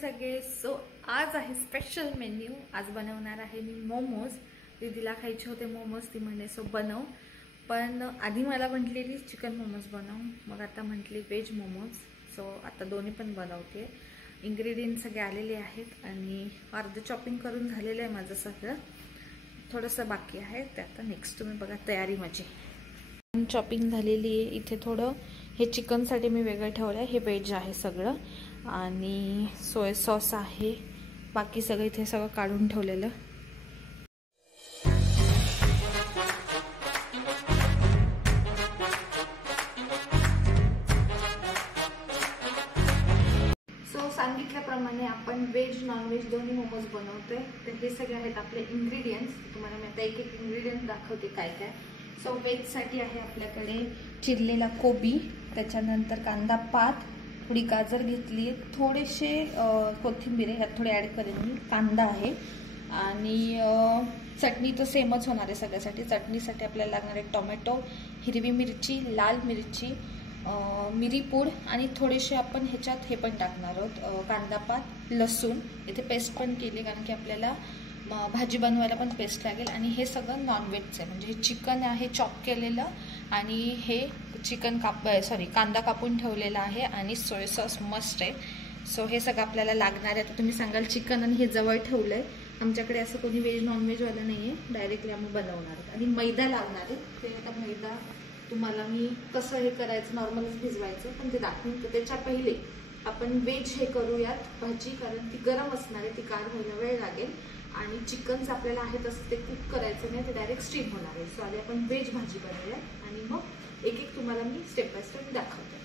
सगळे. सो आज आहे स्पेशल मेन्यू. आज बनवणार आहे मी मोमोज. दीदीला खायचे होते मोमोज, ती म्हणे सो बनव. पण आधी मला म्हटलेली चिकन मोमोज बनव, मग आता म्हटली व्हेज मोमोज. सो आता दोन्ही पण बनवते. इंग्रेडियंट सगळे आलेले आहेत आणि अर्ध चॉपिंग करून झालेलं आहे माझं सगळं. थोडंसं बाकी आहे ते आता नेक्स्ट तुम्ही बघा तयारी माझी. चॉपिंग झालेली आहे. इथे थोडं हे चिकनसाठी मी वेगळं ठेवलं आहे, हे व्हेज आहे सगळं. आणि सोया सॉस आहे, बाकी सगळं इथे सगळं काढून ठेवलेलं. सो सांगितल्याप्रमाणे आपण व्हेज नॉनव्हेज दोन्ही मोमोज बनवतोय. तर हे सगळे आहेत आपले इंग्रेडियंट्स. तुम्हाला मी आता एक एक इंग्रेडियंट दाखवते काय काय. सो व्हेजसाठी आहे आपल्याकडे चिरलेला कोबी, त्याच्यानंतर कांदा पात, थोडी गाजर घेतली, थोडेसे कोथिंबीर यात थोडी ॲड करेन मी, कांदा आहे आणि चटणी तर सेमच होणार आहे सगळ्यासाठी. चटणीसाठी आपल्याला लागणार आहे टोमॅटो, हिरवी मिरची, लाल मिरची, मिरीपूड आणि थोडेसे आपण ह्याच्यात हे पण टाकणार आहोत कांदा पात, लसूण. इथे पेस्ट पण केली कारण की आपल्याला भाजी बनवायला पण पेस्ट लागेल. आणि हे सगळं नॉनव्हेजचं आहे, म्हणजे हे चिकन आहे चॉप केलेलं आणि हे चिकन कांदा कापून ठेवलेला आहे आणि सोया सॉस मस्ट आहे. सो हे सगळं आपल्याला लागणार आहे. आता तुम्ही सांगाल चिकन आणि हे जवळ ठेवलं आहे. आमच्याकडे असं कोणी व्हेज नॉनव्हेजवालं नाही आहे, डायरेक्टली आम्ही बनवणार आहे. आणि मैदा लागणार आहे. ते आता मैदा तुम्हाला मी कसं हे करायचं, नॉर्मलच भिजवायचं पण ते दाखवून. तर त्याच्या पहिले आपण व्हेज हे करूयात भाजी, कारण ती गरम असणार आहे, ती गार व्हायला वेळ लागेल. आणि चिकनचं आपल्याला आहे तसं ते कुक करायचं नाही, ते डायरेक्ट स्टीम होणार आहे. सो आधी आपण व्हेज भाजी बनवूया आणि मग एक एक तुम्हाला मी स्टेप बाय स्टेप दाखवते.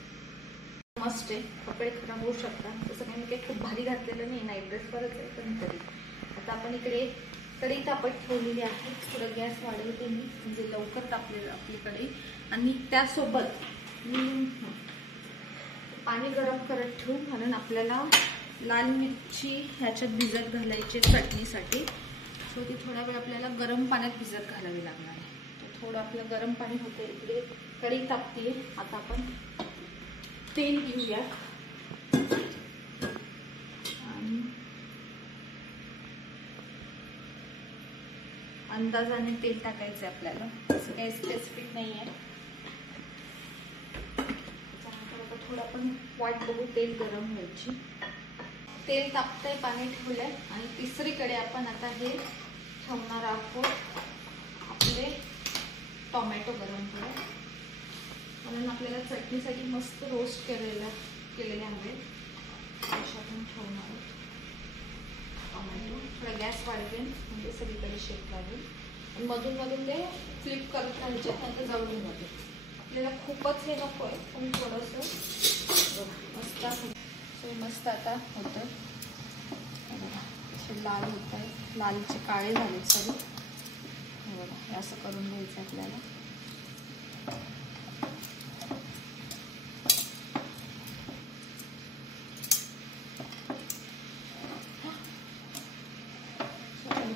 मस्त आहे, कपडे खराब होऊ शकतात तसं काही मी काही खूप भारी घातलेलं नाही, नाईट ड्रेस परत आहे पण तरी. आता आपण इकडे कढई तापत ठेवलेली आहे. थोडं गॅस वाढवते मी, म्हणजे लवकर तापलेलं आपली कढई. आणि त्यासोबत मी पाणी गरम करत ठेवू, म्हणून आपल्याला लाल मिरची ह्याच्यात भिजत घालायची चटणीसाठी. सो ती थोडा वेळ आपल्याला गरम पाण्यात भिजत घालावी लागणार आहे. तर थोडं आपलं गरम पाणी होतं, इकडे कढई तापते. आता आपण तेल घेऊया आणि अंदाजाने तेल टाकायचं आहे आपल्याला, असं काही स्पेसिफिक नाही आहे. थोडं आपण वाट बघू तेल गरम व्हायची. तेल तापतंय, पाणी ठेवलंय आणि तिसरीकडे आपण आता हे ठेवणार आहोत आपले टोमॅटो गरम करून. म्हणून आपल्याला चटणीसाठी मस्त रोस्ट केलेले हवे, अशा आपण ठेवणार आहोत टोमॅटो. थोडा गॅस वाढवेल म्हणजे सगळीकडे शेक लागेल. आणि मधून मधून ते फ्लिप करत राहायचे, नंतर जळून जाते. आपल्याला खूपच हे नको आहे, पण थोडंसं मस्त आहे. मस्त आता होतं, लाल होत आहे, लालचे काळे झाले सरी. बघा हे असं करून घ्यायचं आपल्याला.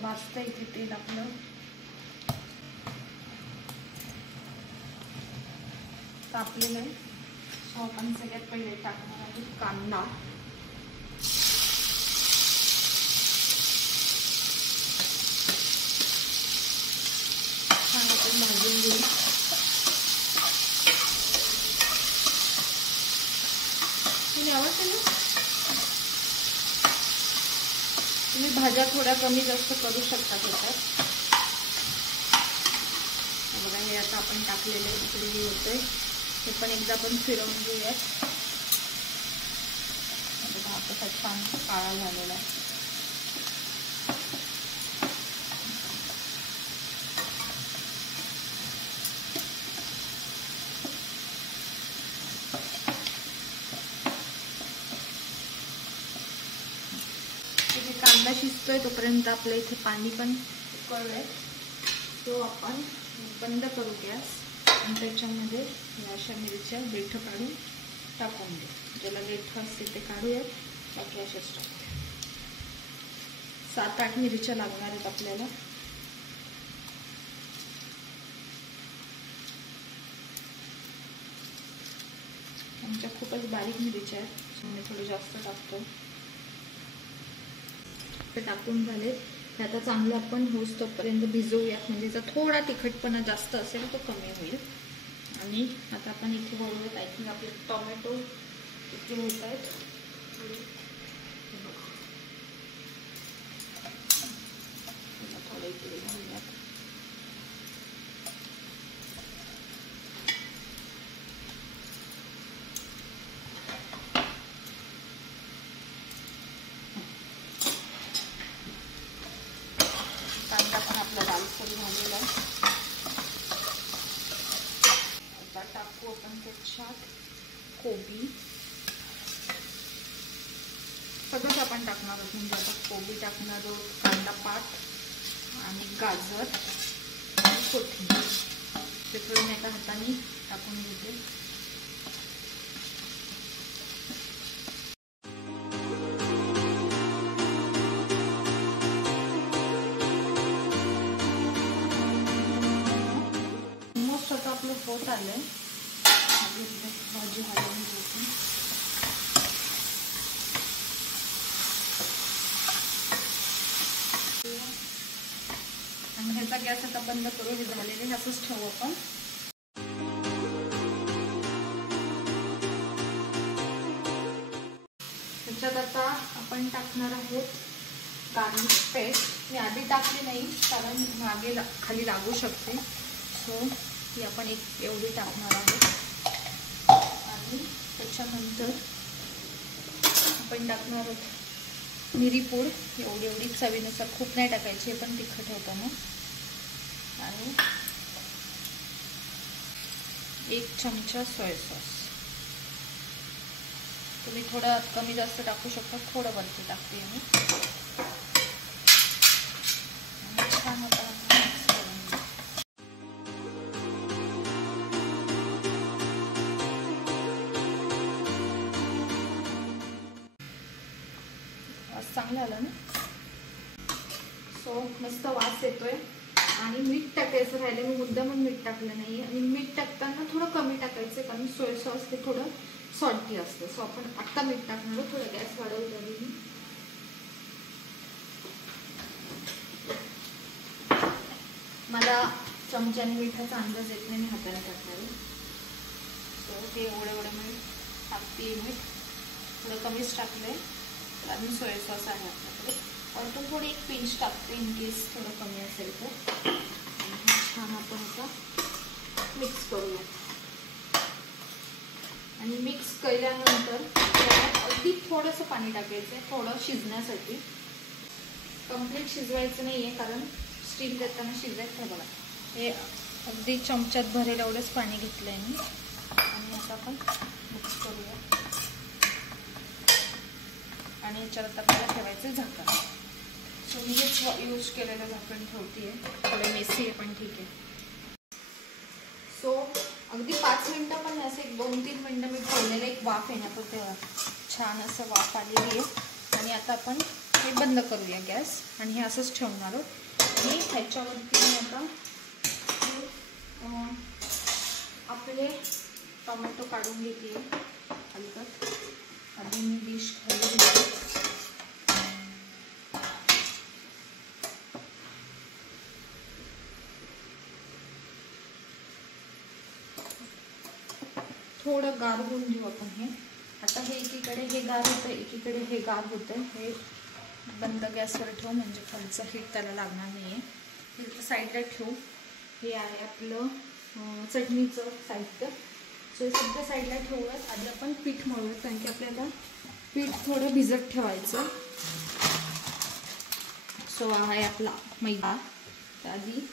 भाजतं इथे तेल आपलं. तापलेलं आहे. सो आपण सगळ्यात पहिले टाकणार आहे कांदा. छान आपण भाजून घेऊ. तुम्ही आवडते ना, तुम्ही भाज्या थोड्या कमी जास्त करू शकता त्याच्यात. बघा हे आता आपण टाकलेलं इकडे हे होतंय, हे पण एकदा आपण फिरवून घेऊयात. आता कसा छान काळा झालेला आहे. कांदा शिजतोय तोपर्यंत आपल्या इथे पाणी पण उकळलंय. तो आपण बंद करू गॅस आणि त्याच्यामध्ये अशा मिरच्या देठं काढून टाकून देऊ. ज्याला देठं असते ते काढूयात, बाकी अशाच टाकूया. 7-8 मिरच्या लागणार आहेत आपल्याला. आमच्या खूपच बारीक मिरच्या आहेत, मी थोडी जास्त टाकतो. मस्त टाकून झाले. हे आता चांगलं आपण होस तोपर्यंत भिजवूयात, म्हणजे जर थोडा तिखटपणा जास्त असेल तो कमी होईल. आणि आता आपण इथे बघूयात, आय थिंक आपले टोमॅटो इथे होत आहेत. थोडं इकडे घालूयात. कांदा पण आपला लालसर झालेला आहे. आता टाकू आपण त्याच्यात कोबी. सगळंच आपण टाकणार आहोत, म्हणजे आता कोबी टाकणार आहोत, कांदा पात आणि गाजर आणि कोथिंबीर. ते थोडं मी एका हाताने टाकून घेते. मस्त आता आपलं होत आलंय. भाजी हलवून घ्यायची. आणि ह्याचा गॅस आता बंद करू. हे झालेले असंच ठेवू आपण. त्याच्यात आता आपण टाकणार आहोत गार्लिक पेस्ट. मी आधी टाकली नाही कारण मागे खाली लागू शकते, सो ती आपण एवढी टाकणार आहोत. आणि त्याच्यानंतर आपण टाकणार आहोत मिरीपूड. एवढी चवीनुसार, खूप नाही टाकायची, पण तिखट होतं ना. आणि 1 चमचा सोया सॉस. तुम्ही थोडं कमी जास्त टाकू शकता, थोडं वरती टाकते मी. छान होता. चांगलं आलं ना. सो मस्त वास येतोय. आणि मीठ टाकायचं राहिलं, मी मुद्दामून मीठ टाकलं नाही. आणि मीठ टाकताना थोडं कमी टाकायचं, कारण सोया सॉस हे थोडं सॉल्टी असतं. सो आपण आत्ता मीठ टाकणार. थोडं गॅस वाढवू द्यावी. मला चमच्याने मिठाचा अंदाज येत नाही, मी हाताने टाकणार. सो हे एवढं मीठ टाकते. मीठ थोडं कमीच टाकलंय. अजून सोया सॉस आहे आपल्याकडे, वरतून थोडी 1 पिंच टाकते इन केस थोडं कमी असेल तर. छान आपण आता मिक्स करूया. आणि मिक्स केल्यानंतर अगदी थोडंसं पाणी टाकायचं आहे, थोडं शिजण्यासाठी. कम्प्लीट शिजवायचं नाही आहे, कारण स्टीम देताना शिजवायचं. बघा, हे अगदी चमच्यात भरेल एवढंच पाणी घेतलं आहे मी. आणि आता आपण मिक्स करूया. आणि याच्यावर आपल्याला ठेवायचं झाकण. सो मी हेच यूज केलेलं झाकण ठेवते. थोडं मेसी आहे पण ठीक आहे. सो अगदी 5 मिनटं पण असं 1-2-3 मिनटं मी ठेवलेलं. एक वाफ येण्याचं तेव्हा छान असं वाफ आलेली आहे. आणि आता आपण हे बंद करूया गॅस. आणि हे असंच ठेवणार आहोत. आणि ह्याच्यावरती मी आता आपले टोमॅटो काढून घेते हलकत. आधी मी डिश खाली घेते. थोडं गार होऊन घेऊ आपण हे. आता हे एकीकडे हे गार होतं, एकीकडे हे गार होतं. हे बंद गॅसवर ठेवू, म्हणजे खालचं हीट त्याला लागणार नाही आहे. हे साईडला ठेवू. हे आहे आपलं चटणीचं साहित्य. सो हे सगळं साईडला ठेवूयात. आधी आपण पीठ मळूयात, कारण की आपल्याला पीठ थोडं भिजत ठेवायचं. सो आहे आपला मैदा. आधी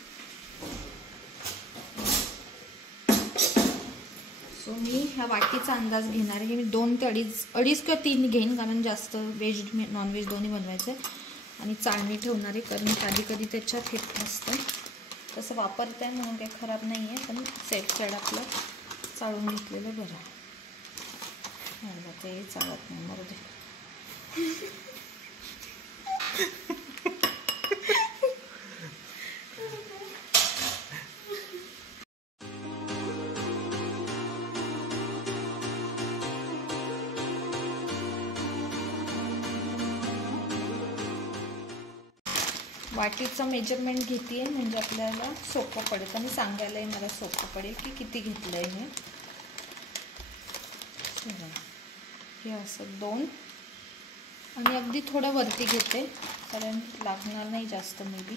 सो मी ह्या वाटीचा अंदाज घेणार आहे. मी 2 ते अडीच किंवा 3 घेईन, कारण जास्त व्हेज नॉनव्हेज दोन्ही बनवायचं आहे. आणि चाळणी ठेवणार आहे, कारण कधी त्याच्यात हे असतं. तसं वापरताय म्हणून काही खराब नाही आहे, पण सेफ साईड आपलं चाळून घेतलेलं बरं. ते चालत नाही बरोबर. वाटीचं मेजरमेंट घेते आहे म्हणजे आपल्याला सोपं पडेल आणि सांगायलाही मला सोपं पडेल की किती घेतलं आहे हे. हे असं 2 आणि अगदी थोडं वरती घेते कारण लागणार नाही जास्त मे बी.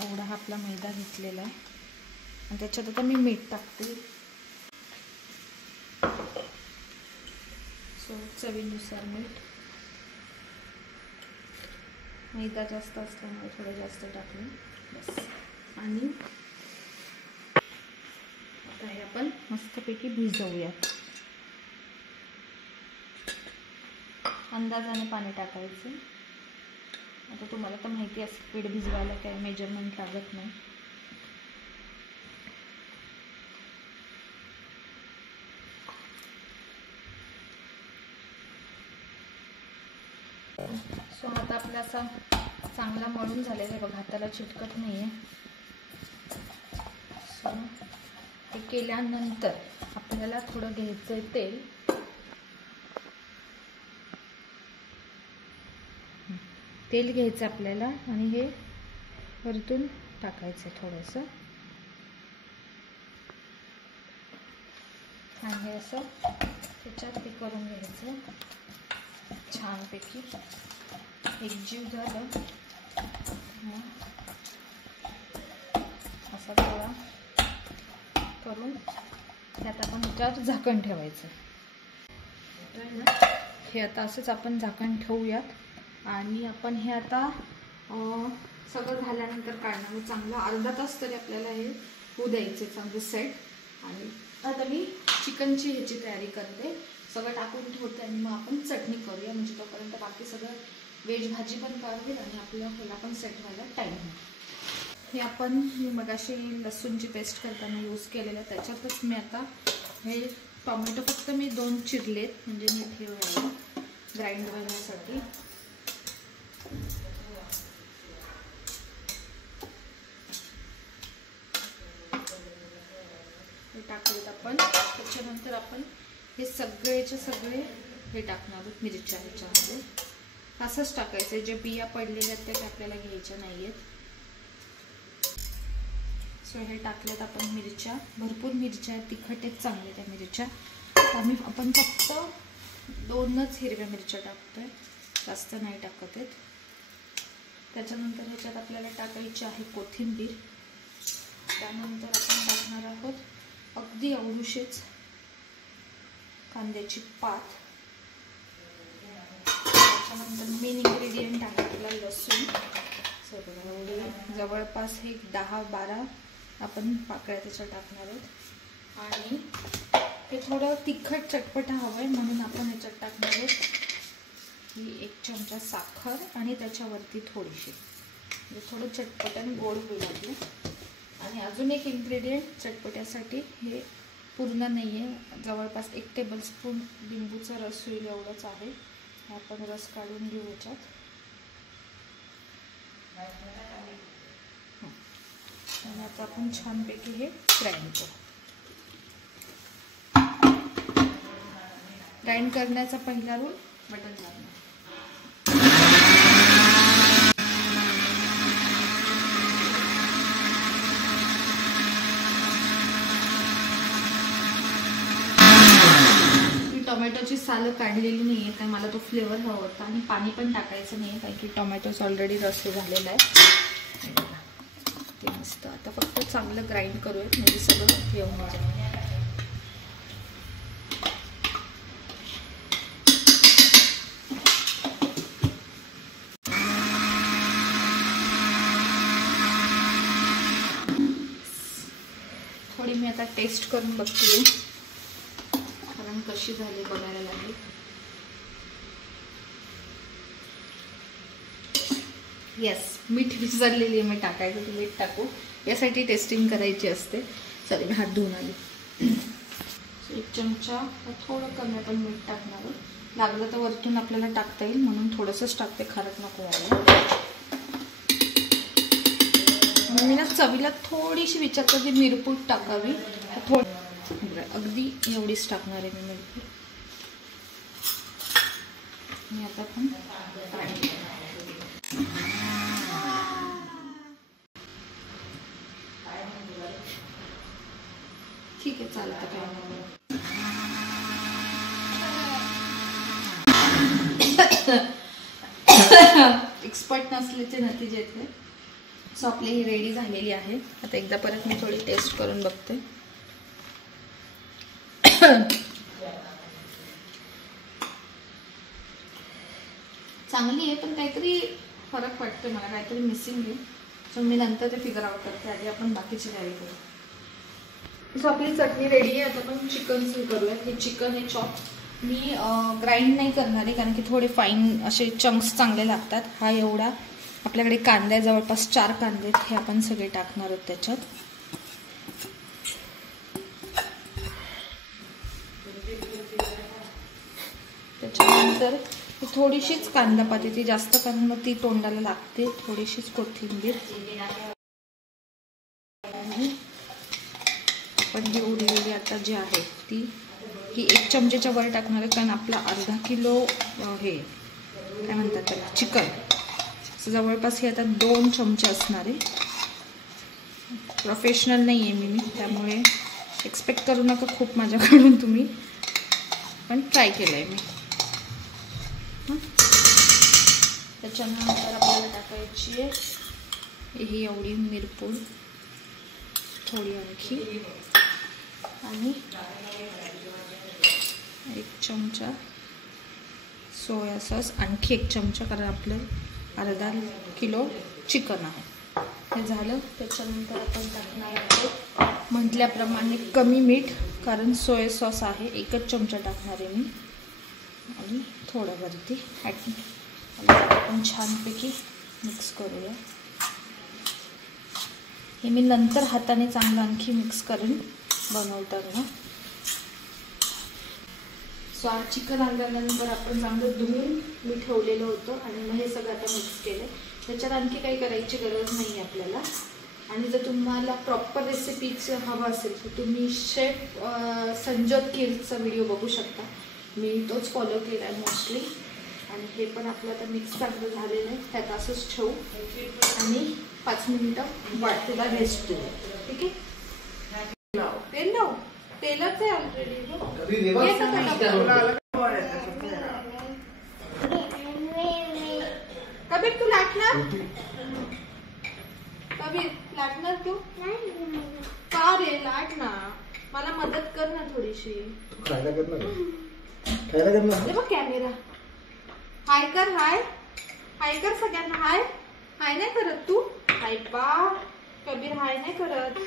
एवढा हा आपला मैदा घेतलेला आहे आणि त्याच्यात आता मी मीठ टाकते. चवीनुसार मीठ. मैदा जास्त असल्यामुळे थोडं जास्त टाकलं बस. आणि आता हे आपण मस्तपैकी भिजवूयात. अंदाजाने पाणी टाकायचं. आता तुम्हाला तर माहिती असेल पीठ भिजवायला काय मेजरमेंट लागत नाही. सो आता आपला असा चांगला मळून झालेला आहे बघा, हाताला चिटकत नाही आहे. सो हे केल्यानंतर आपल्याला थोडं घ्यायचं आहे तेल. तेल घ्यायचं आपल्याला आणि हे वरतून टाकायचं थोडंसं आणि हे असं त्याच्यात हे करून घ्यायचं छानपैकी. एकजीव झालं असा गोळा करून त्यात आपण त्याच्यावर झाकण ठेवायचं. हे आता असंच आपण झाकण ठेवूयात आणि आपण हे आता सगळं झाल्यानंतर काढणार. चांगलं अर्धा तास तरी आपल्याला हे होऊ द्यायचे चांगलं सेट. आणि आता मी चिकनची ह्याची तयारी करते. सगळं टाकून ठेवते आणि मग आपण चटणी करूया म्हणजे तोपर्यंत बाकी सगळं व्हेज भाजी पण काढूया आणि आपल्या ह्याला पण सेट व्हायला टाईम होईल. हे आपण मगाशी लसूणची पेस्ट करताना यूज केलेलं त्याच्यातच मी आता हे टोमॅटो फक्त मी 2 चिरलेत म्हणजे मी ठेवायला ग्राइंड करण्यासाठी. हे टाकलेत आपण. त्याच्यानंतर आपण हे सगळेचे सगळे हे टाकणार आहोत मिरच्या ह्याच्यामध्ये. असंच टाकायचं. जे बिया पडलेल्या आहेत त्या आपल्याला घ्यायच्या नाही आहेत. सो हे टाकलेत आपण मिरच्या. भरपूर मिरच्या आहेत, तिखट आहेत चांगले त्या मिरच्या. आपण फक्त 2च हिरव्या मिरच्या टाकतोय, जास्त नाही टाकत आहेत. त्याच्यानंतर ह्याच्यात आपल्याला टाकायची आहे कोथिंबीर. त्यानंतर आपण टाकणार आहोत अगदी एवढीशीच कांद्याची पात. त्याच्यानंतर मेन इन्ग्रेडियंट आहे आपला लसूण. सगळं जवळपास हे 10-12 आपण पाकळ्या त्याच्या टाकणार आहोत. आणि हे थोडं तिखट चटपट हवं आहे म्हणून आपण ह्याच्यात टाकणार आहोत ही 1 चमचा साखर आणि त्याच्यावरती थोडीशी म्हणजे थोडं चटपट आणि गोड होईल आपलं. आणि अजून एक इन्ग्रेडियंट चटपट्यासाठी हे पूर्ण नाही आहे, जवळपास 1 टेबलस्पून लिंबूचा रस होईल एवढंच आहे. आपण रस काढून घेऊ याच्यात. आणि आता आपण छानपैकी हे ग्राइंड करू. ग्राइंड करण्याचा पहिला रूल बटन दाबणं. टोमॅटोची सालं काढलेली नाही आहे कारण मला तो फ्लेवर हवा होता. आणि पाणी पण टाकायचं नाही आहे कारण की टोमॅटोच ऑलरेडी रस झालेला आहे. ते मस्त आता फक्त चांगलं ग्राइंड करूयात म्हणजे सगळं येऊन जाईल. थोडी मी आता टेस्ट करून बघते कारण कशी झाली बघायला लागेल. येस, मीठ विसरलेली आहे मी टाकायचं, तर मीठ टाकू. यासाठी टेस्टिंग करायची असते. चला मी हात धुवून आले. 1 चमचा थोडं कमी आपण मीठ टाकणार आहोत. लागलं तर वरतून आपल्याला टाकता येईल म्हणून थोडंसंच टाकते, खारट नको व्हायला. मी ना चवीला थोडीशी विचारते की मिरपूड टाकावी. अगदी एवढीच टाकणार आहे मी मिरपूड. मी आता पण ठीक आहे, चालतं काय एक्सपर्ट नसल्याचे नतीजे येते. सो आपली ही रेडी झालेली आहे. आता एकदा परत मी थोडी टेस्ट करून बघते. चांगली आहे, पण काहीतरी फरक वाटतो मला, काहीतरी मिसिंग आहे. सो मी नंतर ते फिगर आउट करते. आधी आपण बाकीची तयारी करू. सो आपली चटणी रेडी आहे. आता आपण चिकन सुरू करूया. हे चिकन हे चॉप मी ग्राइंड नाही करणार आहे, कारण की थोडे फाईन असे चंक्स चांगले लागतात. हा एवढा आपल्याकडे कांदा आहे, जवळपास 4 कांदे हे आपण सगळे टाकणार आहोत त्याच्यात. त्याच्यानंतर थोडीशीच कांदा पाते, ती जास्त कारण मग ती तोंडाला लागते. थोडीशीच कोथिंबीर. आपण ही उरलेली आता जी आहे ती ही 1 चमचेच्या वर टाकणार आहे, कारण आपला अर्धा किलो हे काय म्हणतात त्याला चिकन, जवळपास हे आता 2 चमचे असणार आहे. प्रोफेशनल नाही आहे मी, त्यामुळे एक्सपेक्ट करू नका खूप माझ्याकडून तुम्ही, पण ट्राय केलं आहे मी. त्याच्यानंतर आपल्याला टाकायची आहे ही एवढी मिरपूड, थोडी आणखी, आणि 1 चमचा सोया सॉस, आणखी 1 चमचा, कारण आपलं अर्धा किलो चिकन आहे. हे झालं. त्याच्यानंतर आपण टाकणार आहोत म्हटल्याप्रमाणे कमी मीठ, कारण सोया सॉस आहे. 1च चमचा टाकणार आहे मी, आणि थोडं वरती आपण छानपैकी मिक्स करूया. हे मी नंतर हाताने चांगलं आणखी मिक्स करून बनवताना. सो चिकन आणल्यानंतर आपण चांगलं धुवून मी ठेवलेलं होतं, आणि मग हे सगळं आता मिक्स केलं. त्याच्यात आणखी काही करायची गरज नाही आहे आपल्याला. आणि जर तुम्हाला प्रॉपर रेसिपीचं हवं असेल तर तुम्ही शेफ संजोत कीरचा व्हिडिओ बघू शकता. मी तोच फॉलो केला आहे मोस्टली. आणि हे पण आपलं आता मिक्स चांगलं झालेलं आहे. त्यात असंच ठेवू आणि 5 मिनिटं वाटतेला रेस्ट देऊ. ठीक आहे. तेल लावू, तेलच आहे ऑलरेडी. कबीर तू लाटणार, कबीर लाटणार तू का रे? लाट ना, मला मदत कर ना थोडीशी. खायला करणार कॅमेरा. हाय कर, हाय हाय कर सगळ्यांना. हाय हाय नाही करत तू? हाय बा कबीर हाय नाही करत.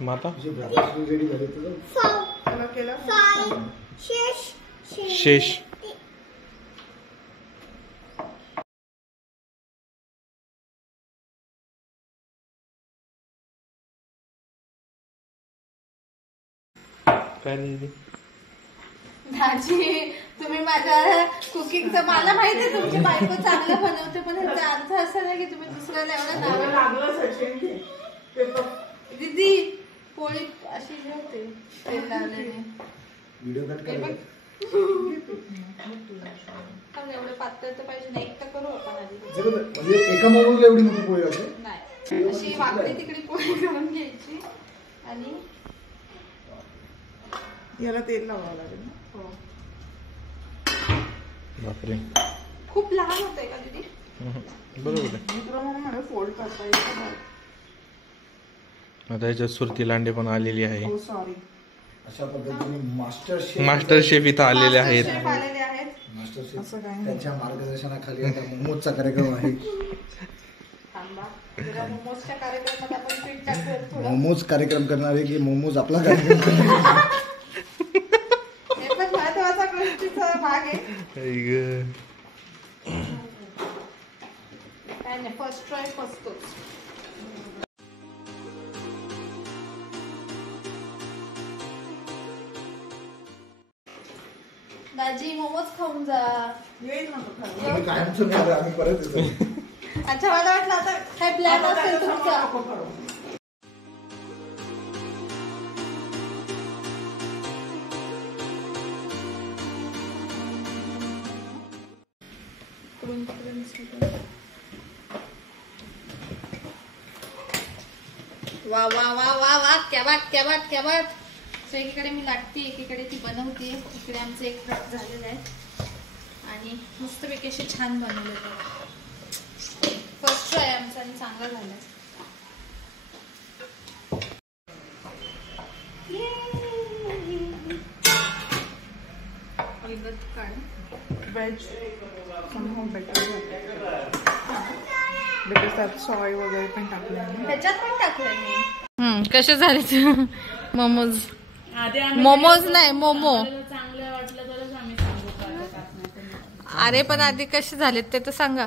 माता शेष काय नाही दाजी, तुम्ही माझ्या कुकिंगचं मला माहिती आहे तुमची बायको चांगलं बनवते, पण ह्याचा अर्थ असा नाही की तुम्ही दुसऱ्याला एवढं नाव लागलं. दीदी पोळी अशी होते तेल लावल्याने. एवढं पातळ तर पाहिजे नाही, एक तर करू आपण आधी. म्हणजे एका मोबाईलला एवढी मोठी पोळी नाही, अशी वाकडी तिकडी पोळी करून घ्यायची आणि याला तेल लावावं लागेल ना. हो. बापरे, खूप लहान होतंय का दीदी? बरोबर आहे. मी तुला म्हणून फोल्ड करता येईल. आता याच्यात सुरती लांडे पण आलेली आहे. हो सॉरी. अशा पद्धतीने मास्टर शेफ इथं आलेले आहेत. मास्टर शेफ त्यांच्या मार्गदर्शनाखाली आता मोमोजचा कार्यक्रम आहे. मोमोज कार्यक्रम करणार आहे की मोमोज आपला कार्यक्रम करणार? महत्वाचा गोष्टीचा भाग आहे. काय नाही, फर्स्ट ट्राय फर्स्ट. दाजी मोमोज खाऊन जा. येईल ना कायमचं आम्ही परत येतो. अच्छा मला वाटलं आता काय प्लॅन असेल तुमचा. वा वा वा वा वा क्या बात क्या बात क्या बात. सो एकीकडे मी लागते एकीकडे ती बनवते. इकडे आमचं एक ट्रक झालेलं आहे आणि मस्तपैकी असे छान बनवलेलं आहे. फर्स्ट ट्राय आमचा आणि चांगला झाला. व्हेज somehow better बिकॉज त्यात सॉय वगैरे पण टाकले आहे. त्याच्यात पण टाकलंय मी. कसे झाले मोमोज? मोमोज नाही मोमो. चांगलं वाटलं तरच आम्ही सांगू काय टाकण्याचं. अरे पण आधी कसे झालेत ते तर सांगा.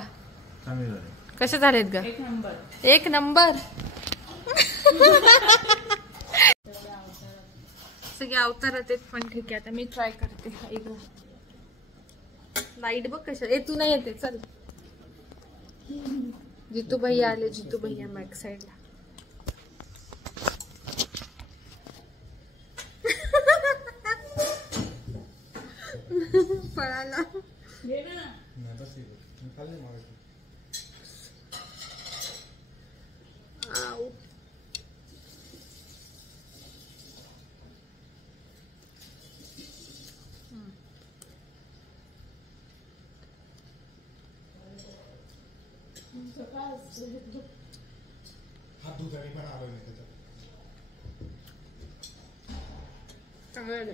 कसे झालेत ग? एक नंबर. एक नंबर. सगळे अवतारात आहेत पण ठीक आहे आता मी ट्राय करते. लाईट बघ कशा. तू नाही येते चल. जितू भैया आले. जितू भैया बॅक साईडला. पळाला. घे ना. आऊ. चांगलं